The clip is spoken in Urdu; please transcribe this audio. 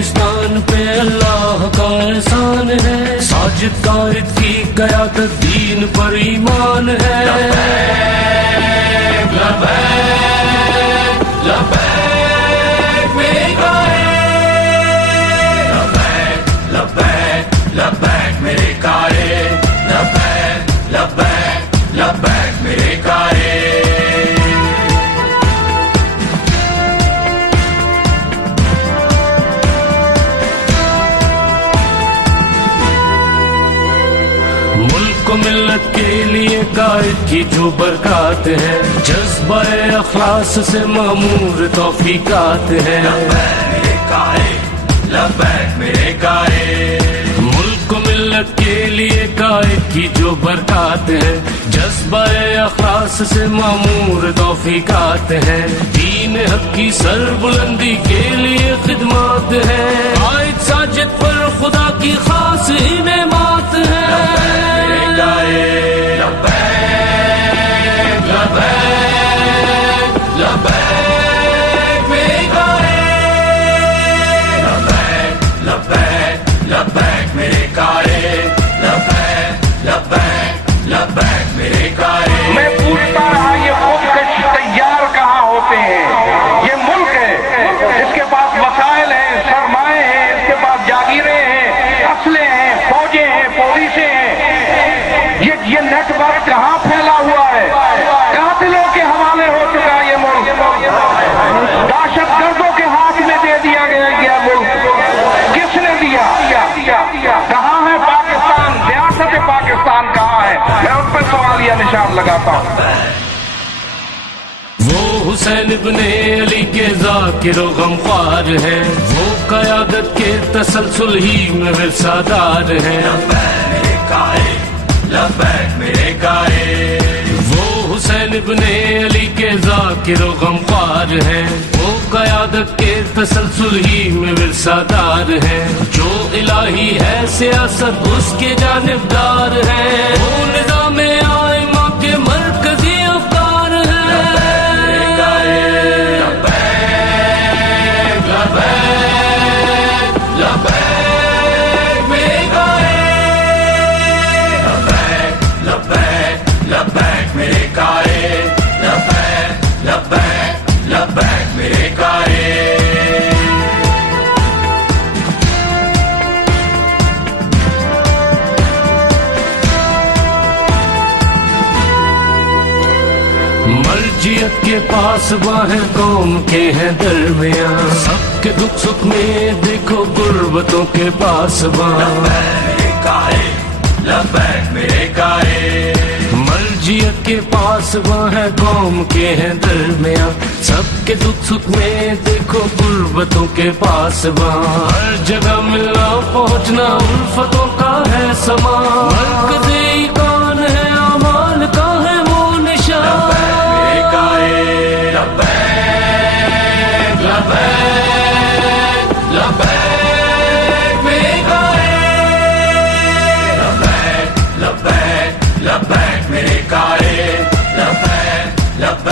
افغانستان پہ اللہ کا احسان ہے، ساجد قائد کی قیادت دین پر ایمان ہے۔ لبیک لبیک لبیک میرے قائد، لبیک لبیک لبیک میرے قائد، لبیک لبیک لبیک میرے قائد۔ ملک و ملت کے لیے قائد کی جو برکات ہے، جذبہ اخلاص سے معمور توفیقات ہے۔ لبیک میرے قائد، لبیک میرے قائد۔ ملک و ملت کے لیے قائد کی جو برکات ہے، جذبہ اخلاص سے معمور توفیقات ہے۔ دین حق کی سر بلندی کے لیے خدمات ہے، قائد ساجد پر خدا کی خاص انعامات ہے۔ لبیک لبیک لبیک میرے قائد، لبیک لبیک لبیک میرے قائد، لبیک لبیک لبیک میرے قائد۔ میں پوچھتا رہا یہ خودکش تیار کہاں ہوتے ہیں؟ یہ ملک ہے، اس کے پاس وسائل ہیں، سرمائے ہیں، اس کے پاس جاگیریں ہیں، اسلحے ہیں، فوجیں ہیں، پولیسیں ہیں۔ یہ نیٹ ورک کہاں پھیلا ہوا ہے؟ قاتلوں کے حوالے ہو چکا یہ ملک، دہشت گردوں کے ہاتھ میں دے دیا گیا ملک۔ کس نے دیا؟ کہاں ہے پاکستان؟ ریاست پاکستان کہاں ہے؟ میں ان پہ سوالیہ نشان لگاتا ہوں۔ وہ حسین ابن علی کے ذاکر و غمخوار ہے، وہ قیادت کے تسلسل ہی میں ورثہ دار ہے۔ لبیک میرے قائد، لبیک میرے قائد۔ وہ حسین ابن علی کے ذاکر و غمخوار ہے، وہ قیادت کے تسلسل ہی میں ورثہ دار ہے۔ جو الہی ہے سیاست اس کے جانبدار ہے، وہ نظام آئمہ کے مرکزی افکار ہے۔ لبیک لبیک لبیک میرے قائد، لبیک لبیک لبیک میرے قائد، لبیک لبیک لبیک میرے قائد۔ مرجیت کے پاس باہیں قوم کے ہیں درمیان، سب کے دکھ سکھ میں دیکھو غربتوں کے پاس باں۔ لبیک میرے قائد، لبیک میرے قائد۔ مرجیت کے پاس باہیں قوم کے ہیں درمیان، سب کے دکھ سکھ میں دیکھو غربتوں کے پاس باں۔ ہر جگہ ملنا پہنچنا الفتوں کا ہے سما، مرکزی کون ہے اعمال کا ہے وہ نشان۔ لبیک لبیک لبیک میرے قائد، لبیک لبیک لبیک میرے قائد، لبیک لبیک